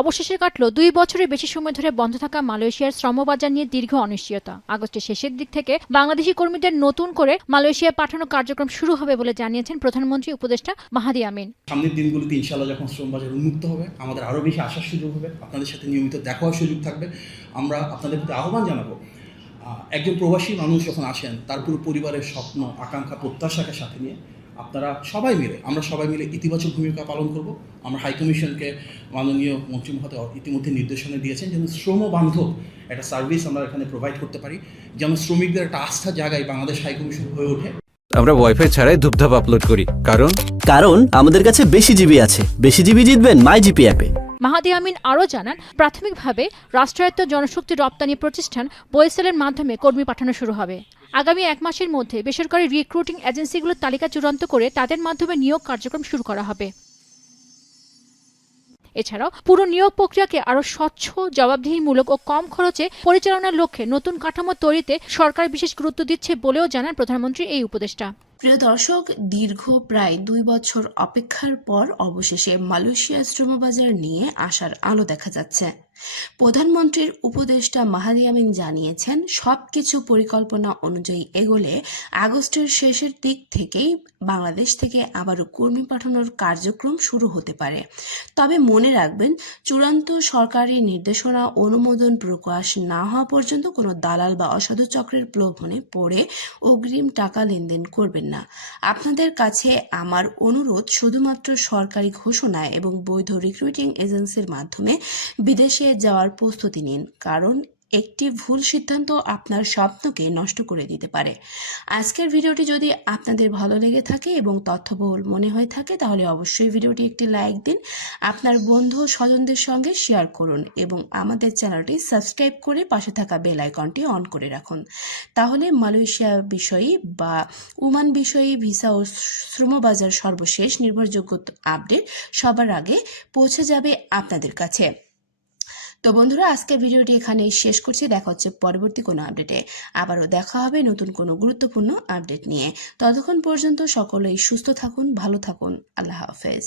অবশেষে কাটল 2 বছরের বেশি সময় ধরে বন্ধ থাকা মালয়েশিয়ার শ্রমবাজার নিয়ে দীর্ঘ অনিশ্চয়তা। আগস্টের শেষের দিক থেকে বাংলাদেশি কর্মীদের নতুন করে মালয়েশিয়ায় পাঠানো কার্যক্রম শুরু হবে বলে জানিয়েছেন প্রধানমন্ত্রী উপদেষ্টা মাহাদি আমিন। সামনের দিনগুলোতে ইনশাআল্লাহ যখন শ্রমবাজার উন্মুক্ত হবে, আমাদের আরও বেশি আসার সুযোগ হবে, আপনাদের সাথে নিয়মিত দেখা হওয়ার সুযোগ থাকবে। আমরা আপনাদের প্রতি আহ্বান জানাবো, একজন প্রবাসী মানুষ যখন আসেন তার পুরো পরিবারের স্বপ্ন, আকাঙ্ক্ষা, প্রত্যাশাকে সাথে নিয়ে আমরা সবাই মিলে ইতিবাচক ভূমিকা পালন করব। আমরা হাইকমিশনকে মাননীয় মন্ত্রী মহোদয় ইতিমধ্যে নির্দেশনা দিয়েছেন যেন শ্রমবান্ধব একটা সার্ভিস আমরা এখানে প্রোভাইড করতে পারি, যেন শ্রমিকদের একটা আস্থার জায়গায় বাংলাদেশ হাইকমিশন হয়ে ওঠে। আমরা ওয়াইফাই ছাড়াই ধূপধাপ আপলোড করি, কারণ আমাদের কাছে বেশি জিবি আছে। বেশি জিবি জিতবেন মাই জিপি অ্যাপে। মাহাদি আমিন আরও জানান, প্রাথমিকভাবে রাষ্ট্রায়ত্ত জনশক্তি রপ্তানি প্রতিষ্ঠান বয়েসেলের মাধ্যমে কর্মী পাঠানো শুরু হবে। আগামী 1 মাসের মধ্যে বেসরকারি রিক্রুটিং এজেন্সিগুলোর তালিকা চূড়ান্ত করে তাদের মাধ্যমে নিয়োগ কার্যক্রম শুরু করা হবে। এছাড়াও পুরো নিয়োগ প্রক্রিয়াকে আরও স্বচ্ছ, জবাবদিহিমূলক ও কম খরচে পরিচালনার লক্ষ্যে নতুন কাঠামো তৈরিতে সরকার বিশেষ গুরুত্ব দিচ্ছে বলেও জানান প্রধানমন্ত্রী এই উপদেষ্টা। প্রিয় দর্শক, দীর্ঘ প্রায় 2 বছর অপেক্ষার পর অবশেষে মালয়েশিয়া শ্রমবাজার নিয়ে আসার আলো দেখা যাচ্ছে। প্রধানমন্ত্রীর উপদেষ্টা মাহাদি আমিন জানিয়েছেন, সবকিছু পরিকল্পনা অনুযায়ী এগোলে আগস্টের শেষের দিক থেকেই বাংলাদেশ থেকে আবারও কর্মী পাঠানোর কার্যক্রম শুরু হতে পারে। তবে মনে রাখবেন, চূড়ান্ত সরকারি নির্দেশনা অনুমোদন প্রকাশ না হওয়া পর্যন্ত কোনো দালাল বা অসাধু চক্রের প্রলোভনে পড়ে অগ্রিম টাকা লেনদেন করবেন না। আপনাদের কাছে আমার অনুরোধ, শুধুমাত্র সরকারি ঘোষণায় এবং বৈধ রিক্রুটিং এজেন্সির মাধ্যমে বিদেশে যাওয়ার প্রস্তুতি নিন, কারণ একটি ভুল সিদ্ধান্ত আপনার স্বপ্নকে নষ্ট করে দিতে পারে। আজকের ভিডিওটি যদি আপনাদের ভালো লেগে থাকে এবং তথ্যবহুল মনে হয়ে থাকে তাহলে অবশ্যই ভিডিওটি একটি লাইক দিন, আপনার বন্ধু স্বজনদের সঙ্গে শেয়ার করুন এবং আমাদের চ্যানেলটি সাবস্ক্রাইব করে পাশে থাকা বেল আইকনটি অন করে রাখুন। তাহলে মালয়েশিয়া বিষয়ী বা ওমান বিষয়ী ভিসা ও শ্রমবাজার সর্বশেষ নির্ভরযোগ্য আপডেট সবার আগে পৌঁছে যাবে আপনাদের কাছে। তো বন্ধুরা, আজকের ভিডিওটি এখানেই শেষ করছি। দেখা হচ্ছে পরবর্তী কোনো আপডেটে। আবারও দেখা হবে নতুন কোনো গুরুত্বপূর্ণ আপডেট নিয়ে। ততক্ষণ পর্যন্ত সকলেই সুস্থ থাকুন, ভালো থাকুন। আল্লাহ হাফেজ।